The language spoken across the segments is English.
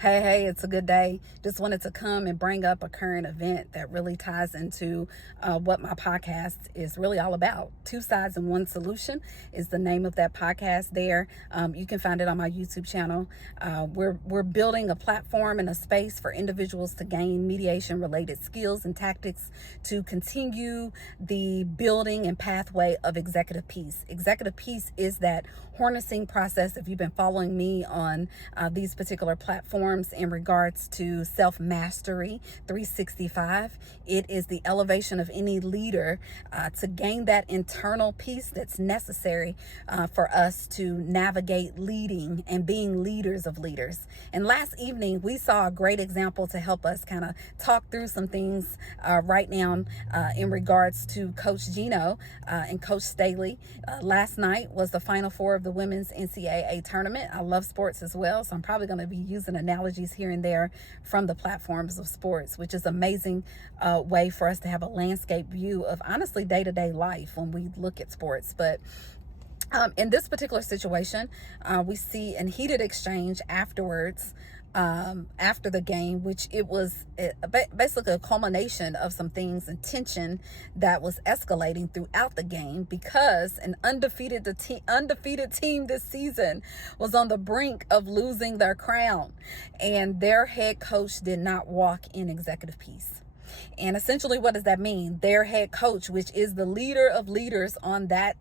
Hey, it's a good day. Just wanted to come and bring up a current event that really ties into what my podcast is really all about. Two Sides and One Solution is the name of that podcast there. You can find it on my YouTube channel. We're building a platform and a space for individuals to gain mediation related skills and tactics to continue the building and pathway of executive peace. Executive peace is that harnessing process. If you've been following me on these particular platforms, in regards to self-mastery 365, it is the elevation of any leader to gain that internal peace that's necessary for us to navigate leading and being leaders of leaders. And last evening we saw a great example to help us kind of talk through some things right now in regards to Coach Gino and Coach Staley. Last night was the Final Four of the women's NCAA tournament. I love sports as well, so I'm probably going to be using analogies here and there from the platforms of sports, which is amazing way for us to have a landscape view of honestly day-to-day life when we look at sports. But in this particular situation, we see a heated exchange afterwards, after the game, which it was basically a culmination of some things and tension that was escalating throughout the game because an undefeated team this season was on the brink of losing their crown, and their head coach did not walk in executive peace. And essentially, what does that mean? Their head coach, which is the leader of leaders on that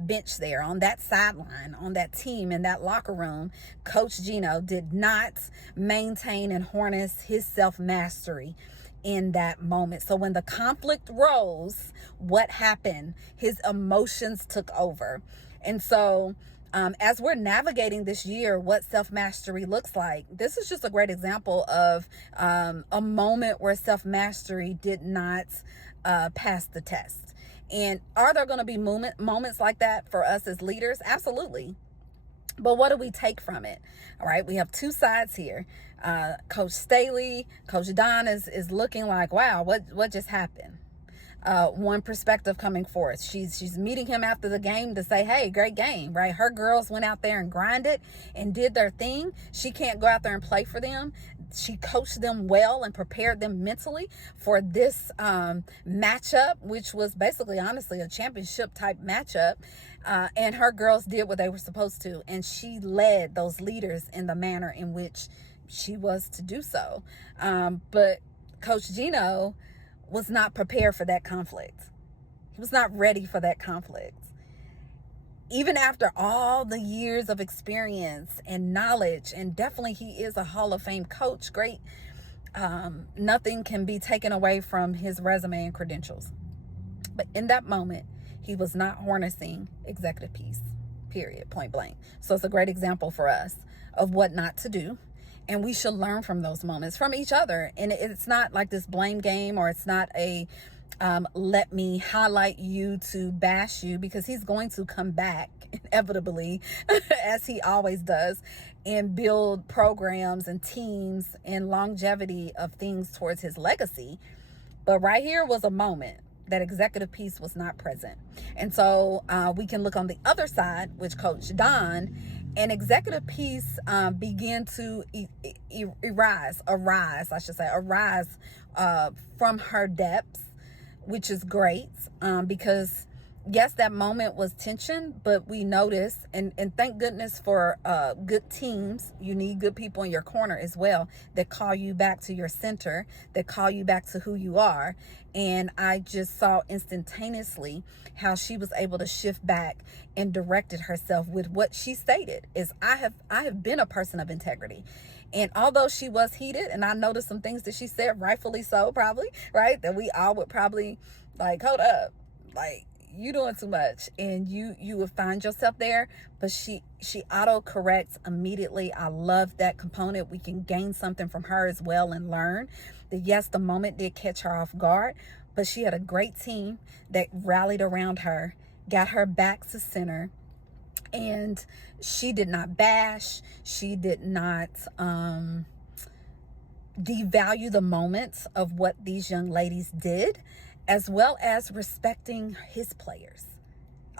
bench there, on that sideline, on that team, in that locker room, Coach Gino did not maintain and harness his self-mastery in that moment. So when the conflict rose, what happened? His emotions took over. And so as we're navigating this year, what self-mastery looks like, this is just a great example of a moment where self-mastery did not pass the test. And are there going to be moments like that for us as leaders? Absolutely. But what do we take from it? All right, we have two sides here. Coach Staley, Coach Don is looking like, wow, what just happened? One perspective coming forth. She's meeting him after the game to say, hey, great game, right? Her girls went out there and grinded and did their thing. She can't go out there and play for them. She coached them well and prepared them mentally for this matchup, which was basically, honestly, a championship type matchup. And her girls did what they were supposed to. And she led those leaders in the manner in which she was to do so. But Coach Gino was not prepared for that conflict. He was not ready for that conflict. Even after all the years of experience and knowledge, and definitely he is a Hall of Fame coach, great, nothing can be taken away from his resume and credentials. But in that moment, he was not harnessing executive peace, period, point blank. So it's a great example for us of what not to do. And we should learn from those moments, from each other. And it's not like this blame game, or it's not a let me highlight you to bash you, because he's going to come back inevitably, as he always does, and build programs and teams and longevity of things towards his legacy. But right here was a moment that executive peace was not present. And so we can look on the other side, which Coach Don, and executive peace began to arise from her depths, which is great, because yes, that moment was tension, but we noticed, and thank goodness for good teams. You need good people in your corner as well that call you back to your center, that call you back to who you are. And I just saw instantaneously how she was able to shift back and directed herself with what she stated is, I have been a person of integrity. And although she was heated, and I noticed some things that she said, rightfully so, probably, right, that we all would probably like, hold up, like, you doing too much, and you would find yourself there. But she auto corrects immediately. I love that component. We can gain something from her as well and learn that yes, the moment did catch her off guard, but she had a great team that rallied around her, got her back to center, and she did not bash. She did not devalue the moments of what these young ladies did, as well as respecting his players.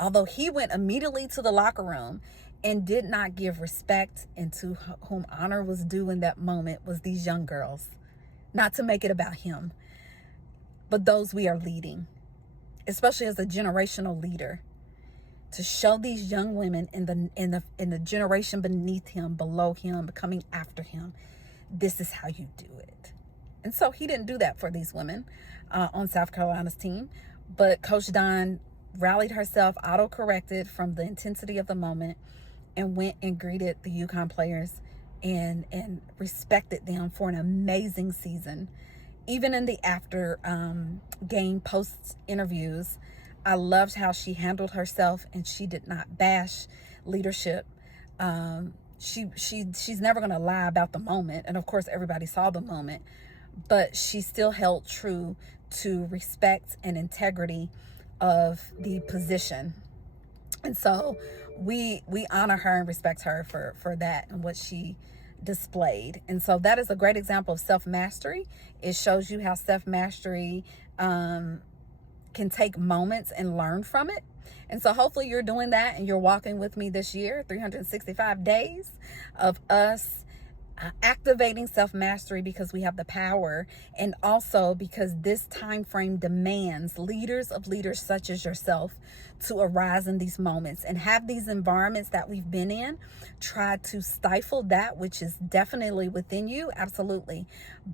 Although he went immediately to the locker room and did not give respect, and to whom honor was due in that moment was these young girls. Not to make it about him, but those we are leading, especially as a generational leader, to show these young women in the generation beneath him, below him, coming after him, this is how you do it. And so he didn't do that for these women on South Carolina's team, but Coach Dawn rallied herself, auto-corrected from the intensity of the moment, and went and greeted the UConn players and respected them for an amazing season. Even in the after game post interviews, I loved how she handled herself, and she did not bash leadership. She's never going to lie about the moment, and of course everybody saw the moment, but she still held true to respect and integrity of the position. And so we honor her and respect her for that and what she displayed. And so that is a great example of self-mastery. It shows you how self-mastery can take moments and learn from it. And so hopefully you're doing that, and you're walking with me this year, 365 days of us activating self-mastery, because we have the power, and also because this time frame demands leaders of leaders such as yourself to arise in these moments and have these environments that we've been in try to stifle that which is definitely within you. Absolutely.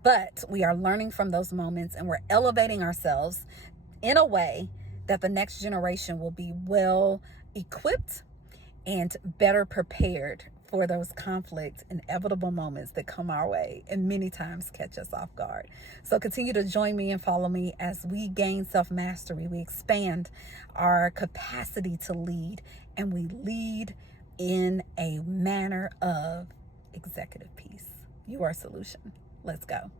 But we are learning from those moments, and we're elevating ourselves in a way that the next generation will be well equipped and better prepared for those conflict, inevitable moments that come our way and many times catch us off guard. So continue to join me and follow me as we gain self-mastery. We expand our capacity to lead, and we lead in a manner of executive peace. You are solution. Let's go.